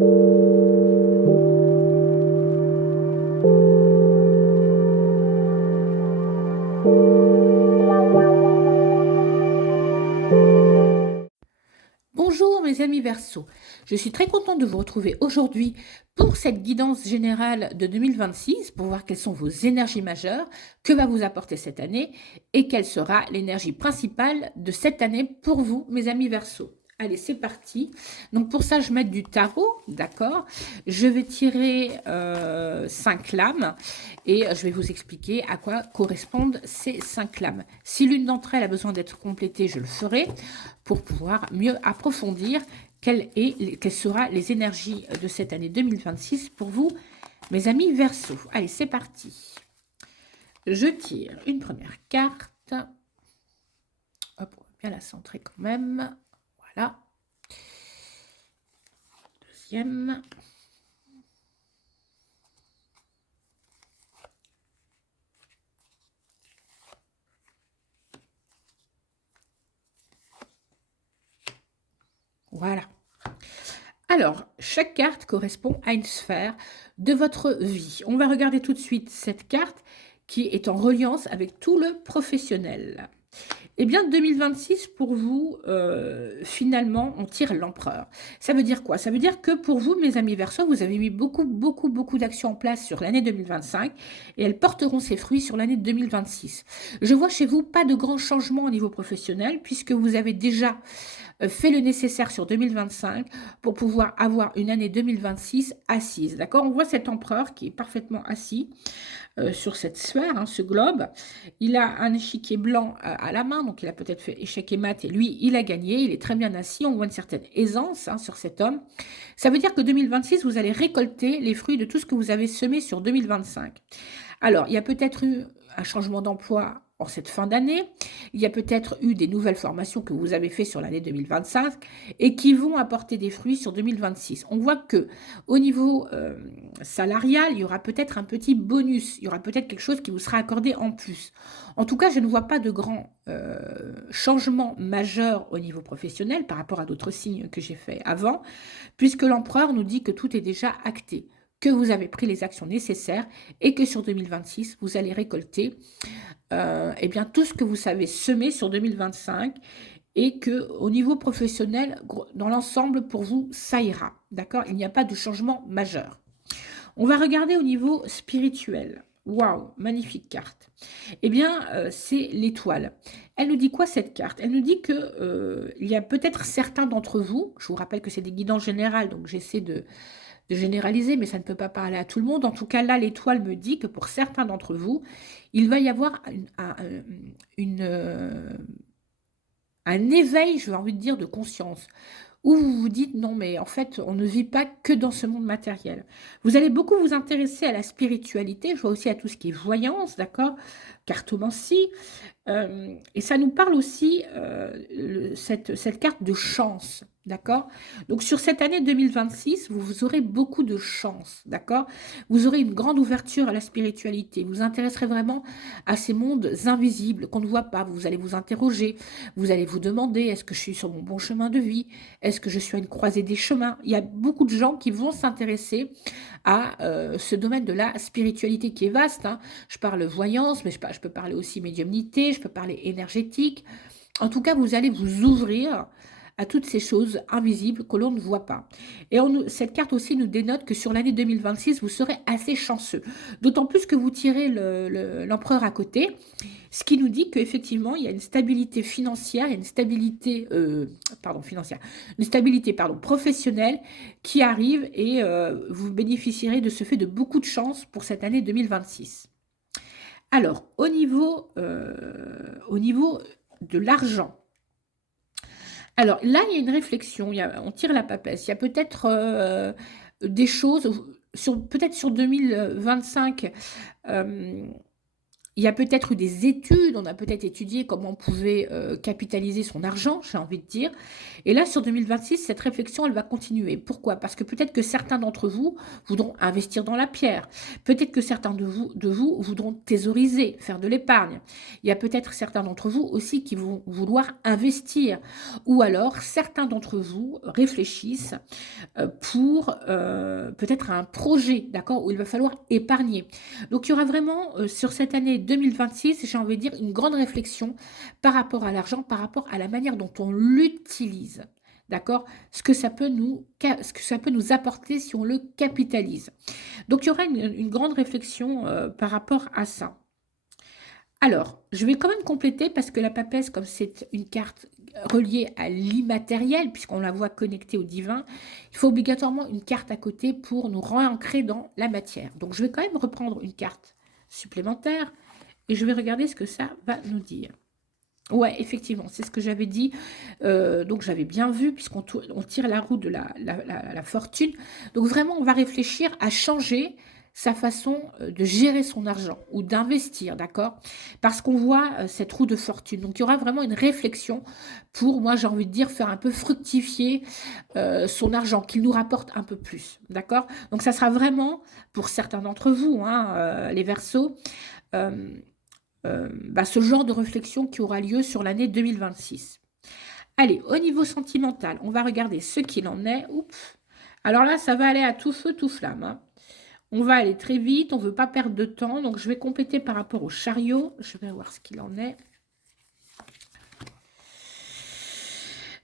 Bonjour mes amis Verseau, je suis très contente de vous retrouver aujourd'hui pour cette guidance générale de 2026 pour voir quelles sont vos énergies majeures, que va vous apporter cette année et quelle sera l'énergie principale de cette année pour vous mes amis Verseau. Allez, c'est parti. Donc pour ça, je mets du tarot, d'accord. Je vais tirer 5 lames et je vais vous expliquer à quoi correspondent ces 5 lames. Si l'une d'entre elles a besoin d'être complétée, je le ferai pour pouvoir mieux approfondir quelles seront les énergies de cette année 2026 pour vous, mes amis Verseau. Allez, c'est parti. Je tire une première carte. Hop, on va bien la centrer quand même. Voilà. Deuxième. Voilà. Alors, chaque carte correspond à une sphère de votre vie. On va regarder tout de suite cette carte qui est en reliance avec tout le professionnel. Eh bien, 2026, pour vous, finalement, on tire l'empereur. Ça veut dire quoi? Ça veut dire que pour vous, mes amis Verseau, vous avez mis beaucoup d'actions en place sur l'année 2025 et elles porteront ses fruits sur l'année 2026. Je vois chez vous pas de grands changements au niveau professionnel puisque vous avez déjà fait le nécessaire sur 2025 pour pouvoir avoir une année 2026 assise. D'accord? On voit cet empereur qui est parfaitement assis sur cette sphère, hein, ce globe. Il a un échiquier blanc à la main, donc il a peut-être fait échec et mat, et lui, il a gagné, il est très bien assis, on voit une certaine aisance hein, sur cet homme. Ça veut dire que 2026, vous allez récolter les fruits de tout ce que vous avez semé sur 2025. Alors, il y a peut-être eu un changement d'emploi en cette fin d'année, il y a peut-être eu des nouvelles formations que vous avez faites sur l'année 2025 et qui vont apporter des fruits sur 2026. On voit que au niveau salarial, il y aura peut-être un petit bonus, il y aura peut-être quelque chose qui vous sera accordé en plus. En tout cas, je ne vois pas de grands changements majeurs au niveau professionnel par rapport à d'autres signes que j'ai fait avant, puisque l'empereur nous dit que tout est déjà acté, que vous avez pris les actions nécessaires et que sur 2026, vous allez récolter eh bien, tout ce que vous savez semer sur 2025 et que au niveau professionnel, dans l'ensemble, pour vous, ça ira. D'accord? Il n'y a pas de changement majeur. On va regarder au niveau spirituel. Waouh, magnifique carte. Eh bien, c'est l'étoile. Elle nous dit quoi cette carte? Elle nous dit que il y a peut-être certains d'entre vous, je vous rappelle que c'est des guidances générales, donc j'essaie de généraliser, mais ça ne peut pas parler à tout le monde. En tout cas, là, l'étoile me dit que pour certains d'entre vous, il va y avoir un éveil, je vais envie de dire, de conscience, où vous vous dites, non, mais en fait, on ne vit pas que dans ce monde matériel. Vous allez beaucoup vous intéresser à la spiritualité, je vois aussi à tout ce qui est voyance, d'accord, cartomancie, et ça nous parle aussi, cette carte de chance, d'accord? Donc sur cette année 2026, vous aurez beaucoup de chance, d'accord? Vous aurez une grande ouverture à la spiritualité. Vous vous intéresserez vraiment à ces mondes invisibles qu'on ne voit pas. Vous allez vous interroger, vous allez vous demander, est-ce que je suis sur mon bon chemin de vie? Est-ce que je suis à une croisée des chemins? Il y a beaucoup de gens qui vont s'intéresser à ce domaine de la spiritualité qui est vaste, hein. Je parle voyance, mais je peux parler aussi médiumnité, je peux parler énergétique. En tout cas, vous allez vous ouvrir à toutes ces choses invisibles que l'on ne voit pas. Et cette carte aussi nous dénote que sur l'année 2026, vous serez assez chanceux. D'autant plus que vous tirez l'empereur à côté, ce qui nous dit qu'effectivement, il y a une stabilité financière, il y a une stabilité, financière, une stabilité, professionnelle qui arrive et vous bénéficierez de ce fait de beaucoup de chance pour cette année 2026. Alors, au niveau de l'argent, alors là, il y a une réflexion, on tire la papesse. Il y a peut-être des choses, peut-être sur 2025, Il y a peut-être eu des études, on a peut-être étudié comment on pouvait capitaliser son argent, j'ai envie de dire. Et là, sur 2026, cette réflexion, elle va continuer. Pourquoi? Parce que peut-être que certains d'entre vous voudront investir dans la pierre. Peut-être que certains de vous voudront thésauriser, faire de l'épargne. Il y a peut-être certains d'entre vous aussi qui vont vouloir investir. Ou alors, certains d'entre vous réfléchissent pour peut-être un projet, d'accord, où il va falloir épargner. Donc, il y aura vraiment, sur cette année 2026, j'ai envie de dire, une grande réflexion par rapport à l'argent, par rapport à la manière dont on l'utilise. D'accord? Ce que ça peut nous apporter si on le capitalise. Donc, il y aura une grande réflexion par rapport à ça. Alors, je vais quand même compléter parce que la papesse, comme c'est une carte reliée à l'immatériel, puisqu'on la voit connectée au divin, il faut obligatoirement une carte à côté pour nous réancrer dans la matière. Donc, je vais quand même reprendre une carte supplémentaire et je vais regarder ce que ça va nous dire. Ouais, effectivement, c'est ce que j'avais dit. Donc, j'avais bien vu, puisqu'on tire la roue de la fortune. Donc, vraiment, on va réfléchir à changer sa façon de gérer son argent ou d'investir, d'accord? Parce qu'on voit cette roue de fortune. Donc, il y aura vraiment une réflexion pour, moi, j'ai envie de dire, faire un peu fructifier son argent, qu'il nous rapporte un peu plus, d'accord? Donc, ça sera vraiment, pour certains d'entre vous, hein, les Verseaux, euh, ce genre de réflexion qui aura lieu sur l'année 2026. Allez, au niveau sentimental, on va regarder ce qu'il en est. Oups. Alors là, ça va aller à tout feu, tout flamme, hein. On va aller très vite, on ne veut pas perdre de temps. Donc, je vais compléter par rapport au chariot. Je vais voir ce qu'il en est.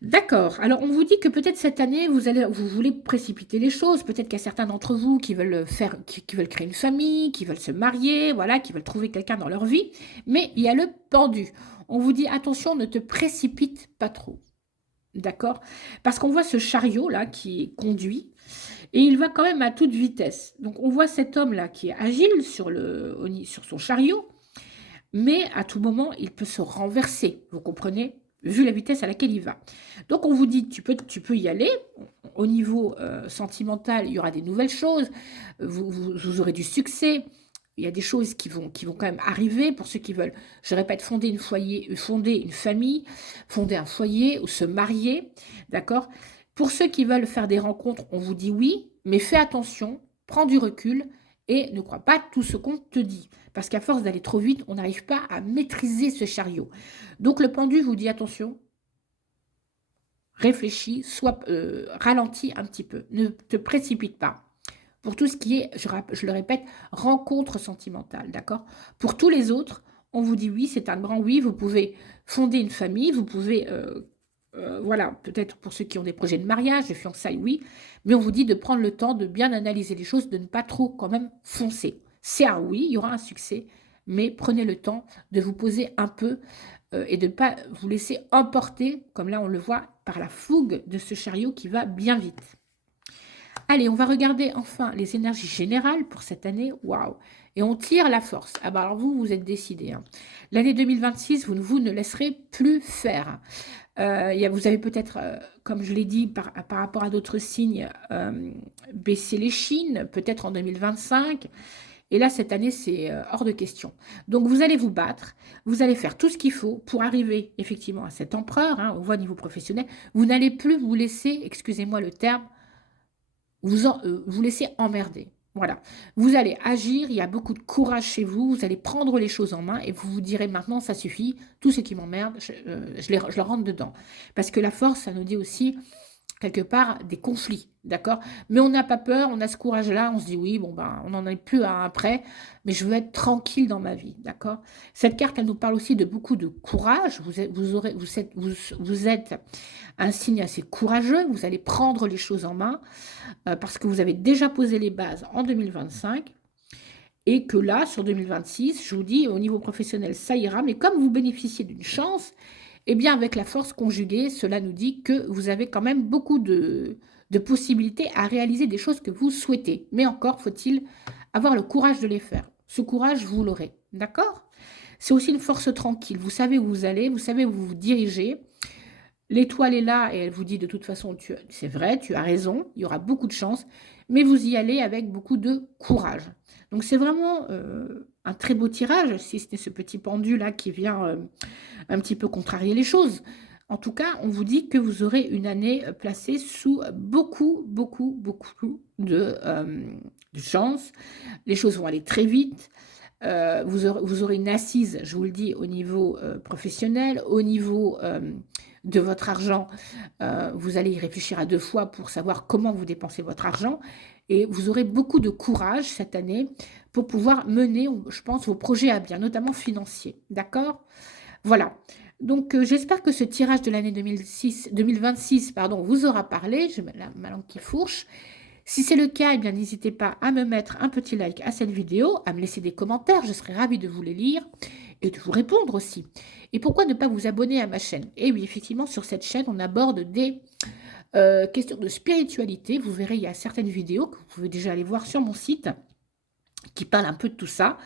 D'accord. Alors, on vous dit que peut-être cette année, vous voulez précipiter les choses. Peut-être qu'il y a certains d'entre vous qui veulent qui veulent créer une famille, qui veulent se marier, voilà, qui veulent trouver quelqu'un dans leur vie. Mais il y a le pendu. On vous dit, attention, ne te précipite pas trop. D'accord? Parce qu'on voit ce chariot-là qui conduit et il va quand même à toute vitesse. Donc, on voit cet homme-là qui est agile sur son chariot, mais à tout moment, il peut se renverser. Vous comprenez? Vu la vitesse à laquelle il va. Donc, on vous dit, tu peux y aller. Au niveau sentimental, il y aura des nouvelles choses. Vous aurez du succès. Il y a des choses qui vont quand même arriver pour ceux qui veulent, je répète, fonder une famille, fonder un foyer ou se marier, d'accord? Pour ceux qui veulent faire des rencontres, on vous dit oui, mais fais attention, prends du recul et ne crois pas tout ce qu'on te dit. Parce qu'à force d'aller trop vite, on n'arrive pas à maîtriser ce chariot. Donc le pendu vous dit attention, réfléchis, ralentis un petit peu, ne te précipite pas. Pour tout ce qui est, je le répète, rencontre sentimentale, d'accord? Pour tous les autres, on vous dit oui, c'est un grand oui, vous pouvez fonder une famille, vous pouvez, voilà, peut-être pour ceux qui ont des projets de mariage, de fiançailles, oui, mais on vous dit de prendre le temps de bien analyser les choses, de ne pas trop quand même foncer. C'est un oui, il y aura un succès, mais prenez le temps de vous poser un peu et de ne pas vous laisser emporter, comme là on le voit, par la fougue de ce chariot qui va bien vite. Allez, on va regarder enfin les énergies générales pour cette année. Waouh! Et on tire la force. Ah bah alors vous êtes décidés, hein. L'année 2026, vous ne laisserez plus faire. Vous avez peut-être, comme je l'ai dit, par rapport à d'autres signes, baissé les chines, peut-être en 2025. Et là, cette année, c'est hors de question. Donc, vous allez vous battre, vous allez faire tout ce qu'il faut pour arriver effectivement à cet empereur, hein, on voit au niveau professionnel. Vous n'allez plus vous laisser, excusez-moi le terme, vous laisser emmerder. Voilà. Vous allez agir, il y a beaucoup de courage chez vous, vous allez prendre les choses en main et vous vous direz maintenant, ça suffit, tout ce qui m'emmerde, je le rentre dedans. Parce que la force, ça nous dit aussi, quelque part, des conflits, d'accord? Mais on n'a pas peur, on a ce courage-là, on se dit oui, bon ben, on n'en est plus à un près, mais je veux être tranquille dans ma vie, d'accord? Cette carte, elle nous parle aussi de beaucoup de courage. Vous êtes un signe assez courageux, vous allez prendre les choses en main parce que vous avez déjà posé les bases en 2025 et que là, sur 2026, je vous dis, au niveau professionnel, ça ira, mais comme vous bénéficiez d'une chance, eh bien, avec la force conjuguée, cela nous dit que vous avez quand même beaucoup de possibilités à réaliser des choses que vous souhaitez. Mais encore, faut-il avoir le courage de les faire. Ce courage, vous l'aurez, d'accord? C'est aussi une force tranquille. Vous savez où vous allez, vous savez où vous vous dirigez. L'étoile est là et elle vous dit de toute façon, c'est vrai, tu as raison, il y aura beaucoup de chance, mais vous y allez avec beaucoup de courage. Donc c'est vraiment un très beau tirage, si c'était ce petit pendu là qui vient un petit peu contrarier les choses. En tout cas, on vous dit que vous aurez une année placée sous beaucoup, beaucoup, beaucoup de chance. Les choses vont aller très vite. Vous aurez une assise, je vous le dis, au niveau professionnel, au niveau de votre argent. Vous allez y réfléchir à 2 fois pour savoir comment vous dépensez votre argent. Et vous aurez beaucoup de courage cette année pour pouvoir mener, je pense, vos projets à bien, notamment financiers. D'accord? Voilà. Donc, j'espère que ce tirage de l'année 2026 pardon, vous aura parlé. J'ai ma langue qui fourche. Si c'est le cas, eh bien, n'hésitez pas à me mettre un petit like à cette vidéo, à me laisser des commentaires. Je serai ravie de vous les lire et de vous répondre aussi. Et pourquoi ne pas vous abonner à ma chaîne? Et oui, effectivement, sur cette chaîne, on aborde des questions de spiritualité. Vous verrez, il y a certaines vidéos que vous pouvez déjà aller voir sur mon site qui parlent un peu de tout ça.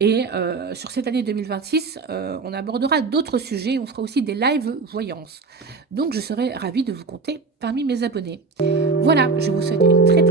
Et sur cette année 2026, on abordera d'autres sujets. On fera aussi des live voyances. Donc, je serai ravie de vous compter parmi mes abonnés. Voilà, je vous souhaite une très